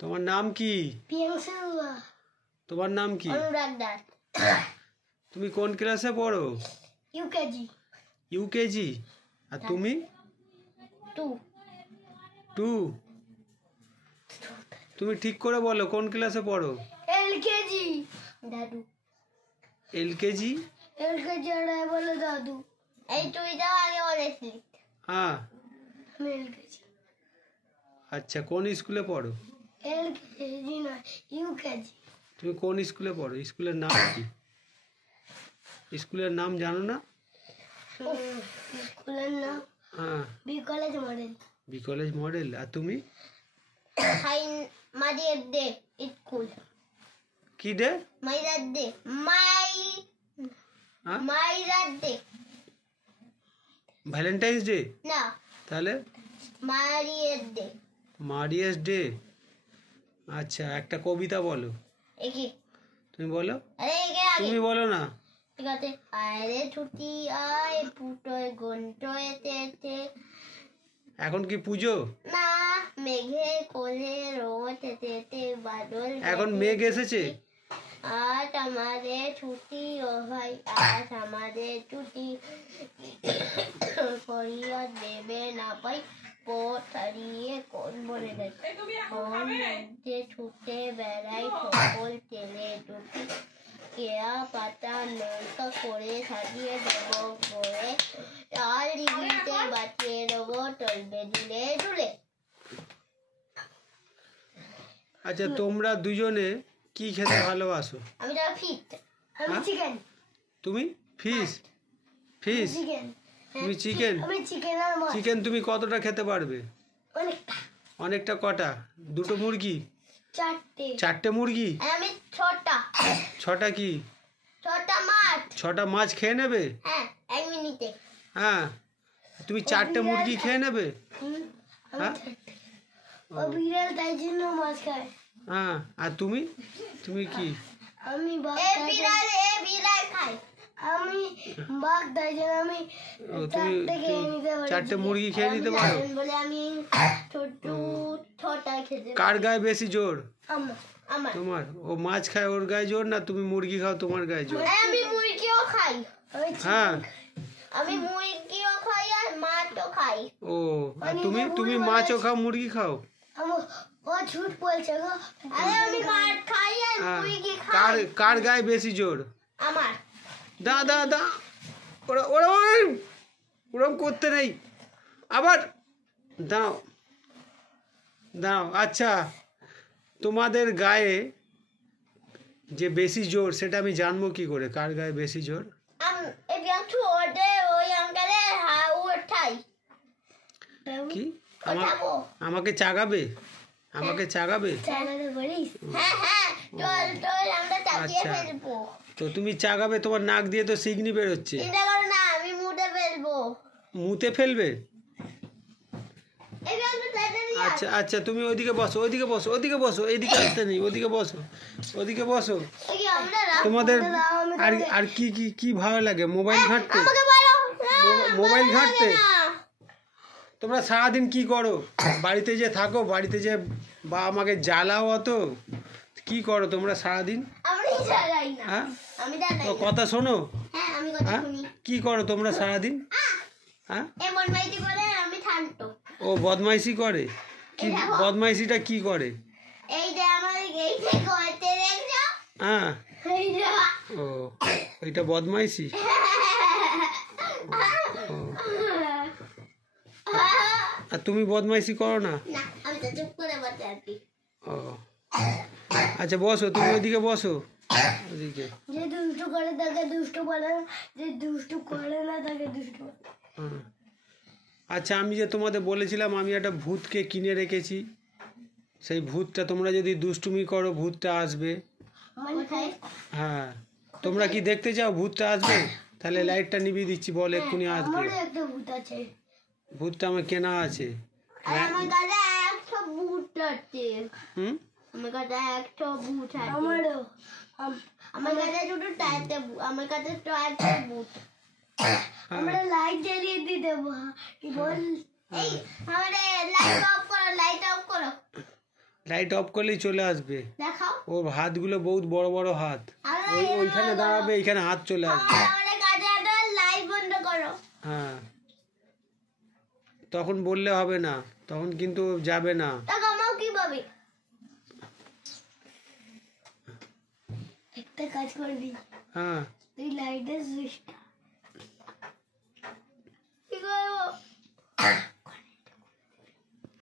তোমার নাম কি? তোমার নাম কি? তুমি কোন ক্লাসে পড়ো? ইউকেজি। ইউকেজি। আর তুমি? 2। তুমি ঠিক করে বলো কোন ক্লাসে পড়ো? এলকেজি। দাদু। এলকেজি? এলকেজি আর বলো দাদু। এই তুই যাও আগে বলেছিস। হ্যাঁ। আমি এলকেজি। আচ্ছা, কোন স্কুলে পড়ো? এলকেজি না, ইউকেজি। তুমি কোন স্কুলে পড়ো? স্কুলের নাম কি? স্কুলের নাম জানো না? স্কুলের নাম? হ্যাঁ। B college model. B college model. আর তুমি? মাদিয়ার ডে স্কুল। কি ডে? মাইরার ডে। মাইরার ডে। Valentine's day? না। তাহলে? মারিয়ার ডে। Maria's day. আচ্ছা, একটা কবিতা বলো। একে তুমি বলো। আরে একে আগে তুমি বলো না। ঠিক আছে। আরে ছুটি আয় পুটোয় গন্টয়েতে। এখন কি পুজো? না, মেঘে কোলে রোতেতে বাদল। এখন মেঘ এসেছে। আজ আমাদের ছুটি ও ভাই, আজ আমাদের ছুটি। করিয়া দেবে না পাই পথ হারিয়ে কোন বলে দেয়। কোন মধ্যে ছুটে বেড়াই সকল ছেলে দুটি। কেয়া পাতা নৌকা করে সাজিয়ে দেব করে, তার দিদিতে বাঁচিয়ে দেবো টলবে ঝুলে ঝুলে। আচ্ছা, তোমরা দুজনে কি খেতে ভালোবাসো? আমি তো ফিট। আমি চিকেন। তুমি ফিশ? ফিশ? চিকেন। তুমি চিকেন? আমি চিকেন আর মাছ। চিকেন তুমি কতটা খেতে পারবে? অনেকটা। অনেকটা। কটা? 2টো মুরগি? 4টে। 4টে মুরগি? আমি 6টা। 6টা কি? 6টা মাছ। 6টা মাছ খেয়ে নেবে? হ্যাঁ, 1 মিনিটে। হ্যাঁ। তুমি 4টে মুরগি খেয়ে নেবে? হ্যাঁ। ও বিড়াল তাই জন্য মাছ খায়। হ্যাঁ। আর তুমি? তুমি কি? আমি বাঘ। বিড়াল খায়। আমি বাঘ তাই জন্য আমি 4টে মুরগি খেয়ে নিতে পারো? বলে আমি ছোটটা খেতে। কার গায়ে বেশি জোর? আমার। তোমার। ও মাছ খায়, ওর গায়ে জোর, না তুমি মুরগি খাও তোমার গায়ে জোর? আমি মুরগিও খাই। হ্যাঁ। আমি মুরগিও খাই আর মাছও খাই। ও, আর তুমি মাছও খাও মুরগি খাও? ও ঝুট বলছে গো। আরে আমি মাছ খাই আর মুরগি খাই। কার গায়ে বেশি জোর? আমার। দা ওরম করতে নেই। আবার দাও। আচ্ছা, তোমাদের গায়ে যে বেশি জোর সেটা আমি জানবো কি করে? কার গায়ে বেশি জোর? কি? আমাকে চাগাবে? আমাকে চাগাবে? আচ্ছা, তো তুমি চাগাবে, তোমার নাক দিয়ে তো সিগনি বেরোচ্ছে। আমি মুতে ফেলবে? আচ্ছা আচ্ছা, তুমি ওইদিকে বসো, এইদিকে আসতে নেই, ওদিকে বসো। তোমাদের আর কি ভালো লাগে? মোবাইল ঘাঁটতে? তোমরা সারাদিন কি করো? বাড়িতে যে থাকো, বাড়িতে যে বা আমাকে জ্বালাও অত, কি করো তোমরা সারাদিন? হ্যাঁ, তো কথা শোনো। হ্যাঁ, কি করো তোমরা সারাদিন? হ্যাঁ, ও বদমাইশি করে। কি বদমাইশিটা কি করে? হ্যাঁ। ও, এটা বদমাইশি? আর তুমি বদমাইশি করো না? ও আচ্ছা, বসো, তুমি ওইদিকে বসো। ওইদিকে যে দুষ্টু করে তাকে দুষ্টু বলে, যে দুষ্টু করে না তাকে দুষ্টু। আচ্ছা, আমি যে তোমাদের বলেছিলাম আমি একটা ভূতকে কিনে রেখেছি, সেই ভূতটা তোমরা যদি দুষ্টুমি করো ভূতটা আসবে। হ্যাঁ, তোমরা কি দেখতে চাও ভূতটা আসবে? তাহলে লাইটটা নিভিয়ে দিচ্ছি, বল এক্ষুনি আসবে। ভূতটা আমার কেনা আছে। আমরা লাইট জ্বালিয়ে দিয়ে দেবো। কি বল? লাইট অফ করলেই চলে আসবে। দেখাও। ওর হাতগুলো বহুত বড় বড় হাত। ওইখানে দাঁড়াবে, এইখানে হাত চলে আসবে। লাইট বন্ধ করো। হ্যাঁ, তখন বললে হবে না, তখন কিন্তু যাবে না। কিভাবে একটা কাজ করবি, হ্যাঁ, তুই লাইটের সুইচটা